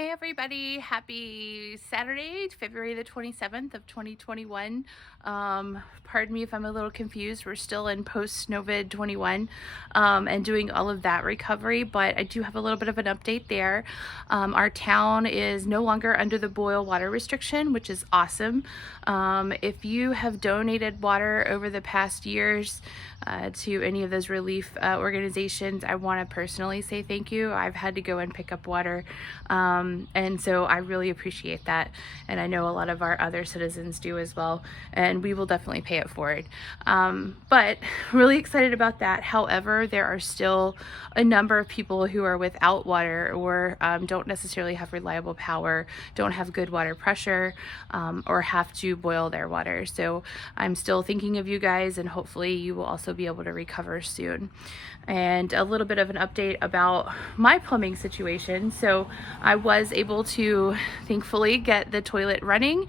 Hey everybody, happy Saturday, February the 27th of 2021. Pardon me if I'm a little confused. We're still in post-Novid 21 and doing all of that recovery, but I do have a little bit of an update there. Our town is no longer under the boil water restriction, which is awesome. If you have donated water over the past years to any of those relief organizations, I want to personally say thank you. I've had to go and pick up water. And so I really appreciate that. And I know a lot of our other citizens do as well. And we will definitely pay it forward. But really excited about that. However, there are still a number of people who are without water or don't necessarily have reliable power, don't have good water pressure, or have to boil their water. So I'm still thinking of you guys, and hopefully you will also be able to recover soon. And a little bit of an update about my plumbing situation. So I was able to thankfully get the toilet running.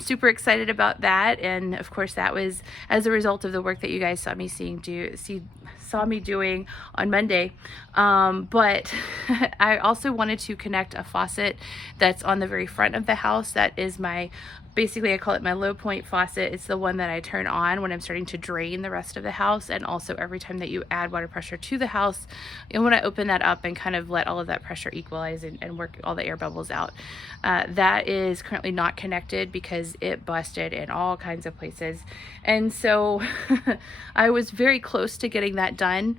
Super excited about that, and of course that was as a result of the work that you guys saw me doing on Monday. But I also wanted to connect a faucet that's on the very front of the house. That is basically I call it my low point faucet. It's the one that I turn on when I'm starting to drain the rest of the house, and also every time that you add water pressure to the house, and when I open that up and kind of let all of that pressure equalize and work all the air bubbles out. That is currently not connected because it busted in all kinds of places. And so I was very close to getting that done.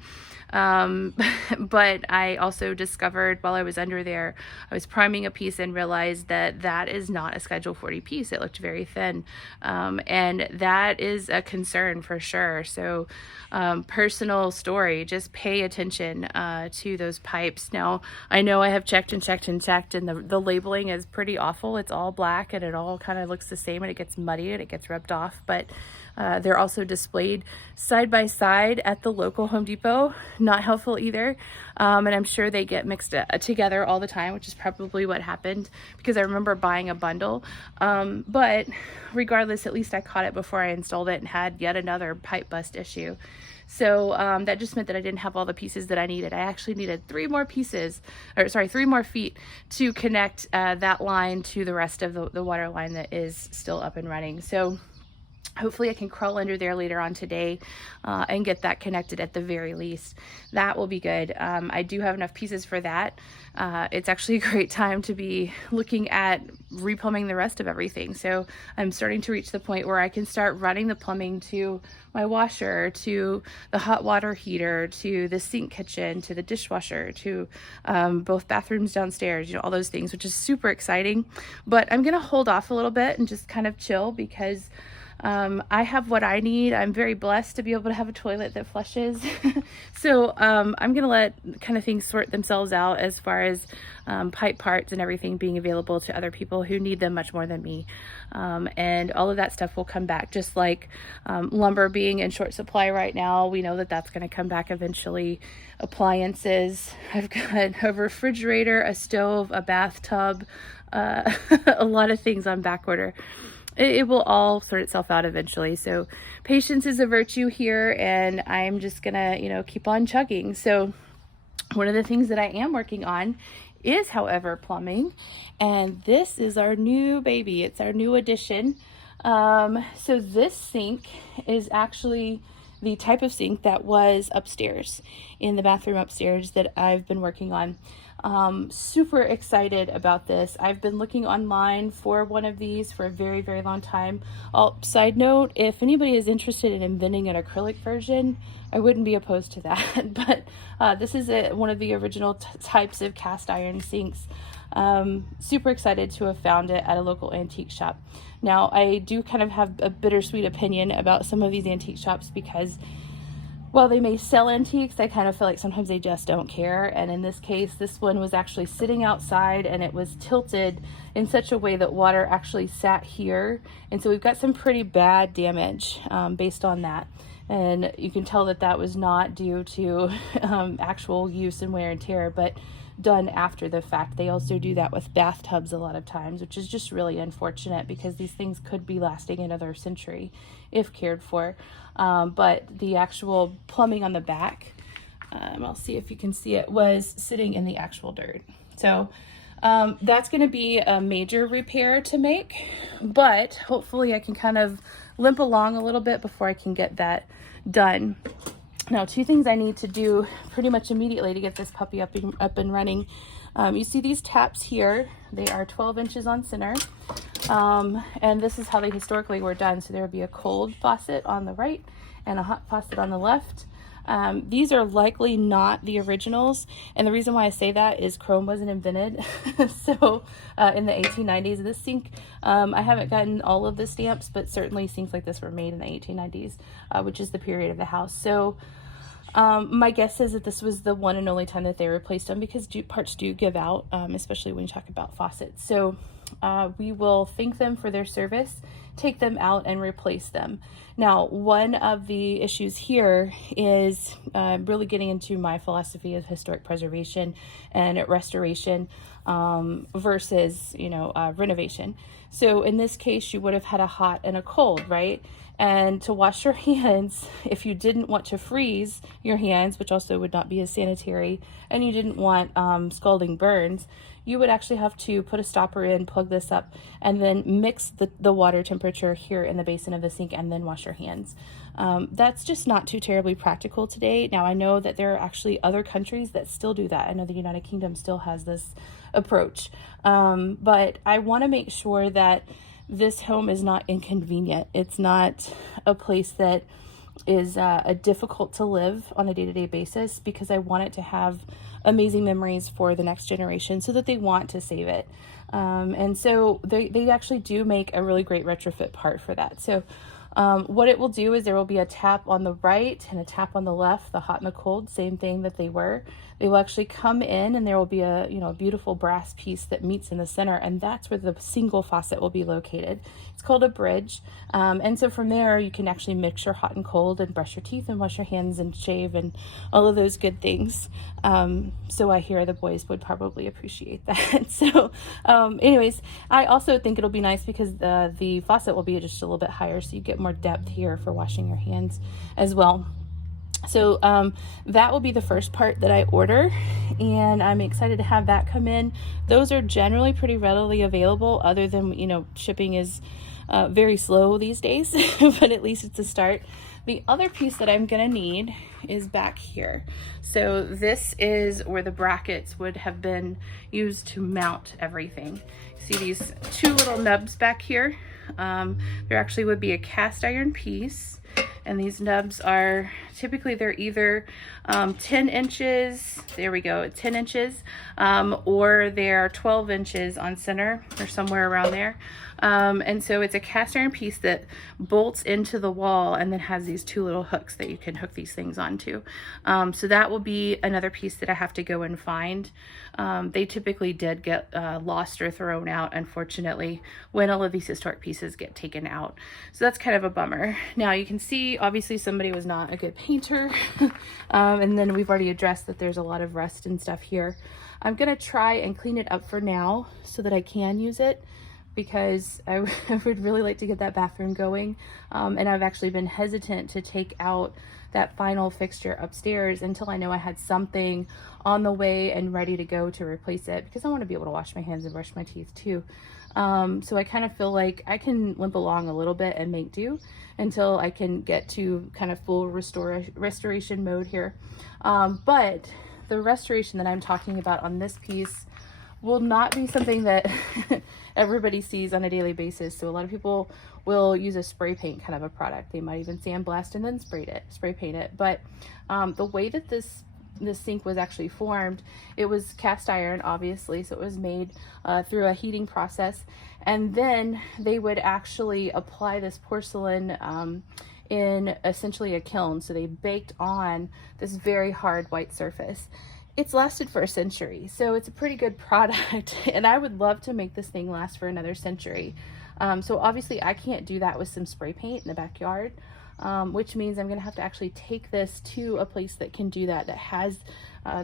But I also discovered while I was under there, I was priming a piece and realized that that is not a Schedule 40 piece. It looked very thin. And that is a concern for sure. So, personal story, just pay attention, to those pipes. Now, I know I have checked and the labeling is pretty awful. It's all black and it all kind of looks the same, and it gets muddy and it gets rubbed off, but they're also displayed side by side at the local Home Depot. Not helpful either. And I'm sure they get mixed together all the time, which is probably what happened because I remember buying a bundle. But regardless, at least I caught it before I installed it and had yet another pipe bust issue. So that just meant that I didn't have all the pieces that I needed. I actually needed 3 more feet to connect that line to the rest of the water line that is still up and running. So hopefully I can crawl under there later on today and get that connected at the very least. That will be good. I do have enough pieces for that. It's actually a great time to be looking at replumbing the rest of everything. So I'm starting to reach the point where I can start running the plumbing to my washer, to the hot water heater, to the sink kitchen, to the dishwasher, to both bathrooms downstairs, all those things, which is super exciting. But I'm gonna hold off a little bit and just kind of chill because I have what I need. I'm very blessed to be able to have a toilet that flushes. So I'm going to let kind of things sort themselves out as far as pipe parts and everything being available to other people who need them much more than me. And all of that stuff will come back, just like lumber being in short supply right now. We know that that's going to come back eventually. Appliances. I've got a refrigerator, a stove, a bathtub, a lot of things on back order. It will all sort itself out eventually. So patience is a virtue here, and I'm just gonna, keep on chugging. So one of the things that I am working on is, however, plumbing, and this is our new baby. It's our new addition. So this sink is actually the type of sink that was upstairs in the bathroom upstairs that I've been working on. Super excited about this. I've been looking online for one of these for a very, very long time. Side note, if anybody is interested in inventing an acrylic version, I wouldn't be opposed to that. But this is one of the original types of cast iron sinks. Super excited to have found it at a local antique shop. Now, I do kind of have a bittersweet opinion about some of these antique shops because while they may sell antiques, I kind of feel like sometimes they just don't care. And in this case, this one was actually sitting outside and it was tilted in such a way that water actually sat here. And so we've got some pretty bad damage based on that. And you can tell that that was not due to actual use and wear and tear, but done after the fact. They also do that with bathtubs a lot of times, which is just really unfortunate because these things could be lasting another century if cared for. But the actual plumbing on the back, I'll see if you can see it, was sitting in the actual dirt. So That's going to be a major repair to make, but hopefully I can kind of limp along a little bit before I can get that done. Now, two things I need to do pretty much immediately to get this puppy up and running. You see these taps here, they are 12 inches on center. And this is how they historically were done. So there would be a cold faucet on the right and a hot faucet on the left. These are likely not the originals, and the reason why I say that is chrome wasn't invented. So in the 1890s, this sink, I haven't gotten all of the stamps, but certainly sinks like this were made in the 1890s, which is the period of the house. So my guess is that this was the one and only time that they replaced them, because parts do give out, especially when you talk about faucets. So we will thank them for their service, take them out and replace them. Now, one of the issues here is really getting into my philosophy of historic preservation and restoration versus, renovation. So in this case, you would have had a hot and a cold, right? And to wash your hands, if you didn't want to freeze your hands, which also would not be as sanitary, and you didn't want scalding burns, you would actually have to put a stopper in, plug this up, and then mix the water temperature here in the basin of the sink and then wash your hands. That's just not too terribly practical today. Now, I know that there are actually other countries that still do that. I know the United Kingdom still has this approach. But I want to make sure that this home is not inconvenient. It's not a place that is difficult to live on a day-to-day basis, because I want it to have amazing memories for the next generation so that they want to save it. And so they actually do make a really great retrofit part for that. So what it will do is there will be a tap on the right and a tap on the left, the hot and the cold, same thing that they were. They will actually come in, and there will be a beautiful brass piece that meets in the center, and that's where the single faucet will be located. It's called a bridge. And so from there you can actually mix your hot and cold and brush your teeth and wash your hands and shave and all of those good things. So I hear the boys would probably appreciate that. So anyways, I also think it'll be nice because the faucet will be just a little bit higher, so you get more depth here for washing your hands as well. So that will be the first part that I order, and I'm excited to have that come in. Those are generally pretty readily available, other than, shipping is very slow these days, but at least it's a start. The other piece that I'm gonna need is back here. So this is where the brackets would have been used to mount everything. See these two little nubs back here? There actually would be a cast iron piece, and these nubs are typically, they're either 10 inches, there we go, 10 inches, or they're 12 inches on center, or somewhere around there. And so it's a cast iron piece that bolts into the wall and then has these two little hooks that you can hook these things onto. So that will be another piece that I have to go and find. They typically did get lost or thrown out, unfortunately, when all of these historic pieces get taken out. So that's kind of a bummer. Now you can see, obviously somebody was not a good painter. And then we've already addressed that there's a lot of rust and stuff here. I'm gonna try and clean it up for now so that I can use it, because I would really like to get that bathroom going. And I've actually been hesitant to take out that final fixture upstairs until I know I had something on the way and ready to go to replace it, because I want to be able to wash my hands and brush my teeth too. So I kind of feel like I can limp along a little bit and make do until I can get to kind of full restoration mode here. But the restoration that I'm talking about on this piece will not be something that everybody sees on a daily basis. So a lot of people will use a spray paint kind of a product. They might even sandblast and then spray paint it. But the way that this sink was actually formed, it was cast iron, obviously, so it was made through a heating process, and then they would actually apply this porcelain in essentially a kiln. So they baked on this very hard white surface. It's lasted for a century, so it's a pretty good product, and I would love to make this thing last for another century. So obviously I can't do that with some spray paint in the backyard, which means I'm gonna have to actually take this to a place that can do that, that has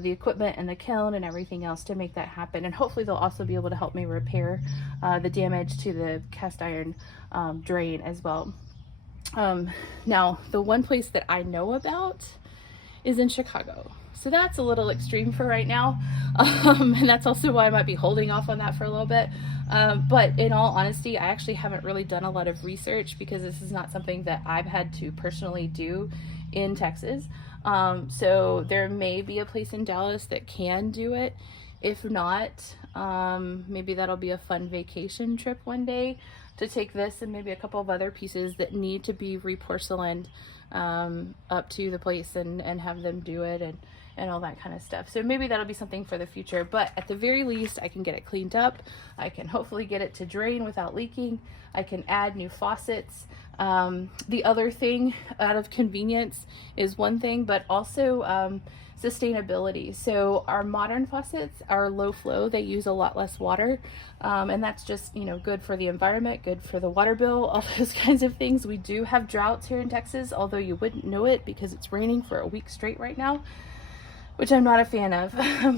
the equipment and the kiln and everything else to make that happen. And hopefully they'll also be able to help me repair the damage to the cast iron drain as well. Now, the one place that I know about is in Chicago. So that's a little extreme for right now. And that's also why I might be holding off on that for a little bit. But in all honesty, I actually haven't really done a lot of research because this is not something that I've had to personally do in Texas. So there may be a place in Dallas that can do it. If not, maybe that'll be a fun vacation trip one day to take this and maybe a couple of other pieces that need to be re-porcelained up to the place and have them do it and all that kind of stuff. So maybe that'll be something for the future, but at the very least I can get it cleaned up. I can hopefully get it to drain without leaking. I can add new faucets. The other thing, out of convenience is one thing, but also sustainability. So our modern faucets are low flow. They use a lot less water, and that's just, you know, good for the environment, good for the water bill, all those kinds of things. We do have droughts here in Texas, although you wouldn't know it because it's raining for a week straight right now, which I'm not a fan of.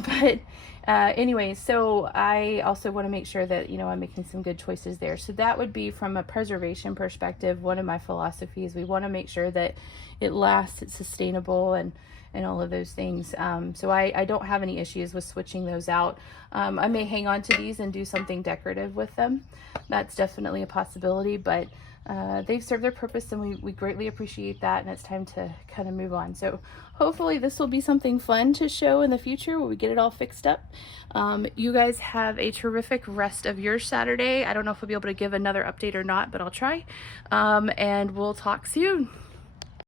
But anyway, so I also want to make sure that, you know, I'm making some good choices there. So that would be, from a preservation perspective, one of my philosophies. We want to make sure that it lasts, it's sustainable, and all of those things. So I don't have any issues with switching those out. I may hang on to these and do something decorative with them. That's definitely a possibility, but they've served their purpose, and we greatly appreciate that, and it's time to kind of move on. So hopefully this will be something fun to show in the future when we get it all fixed up. You guys have a terrific rest of your Saturday. I don't know if I'll be able to give another update or not, but I'll try. And we'll talk soon.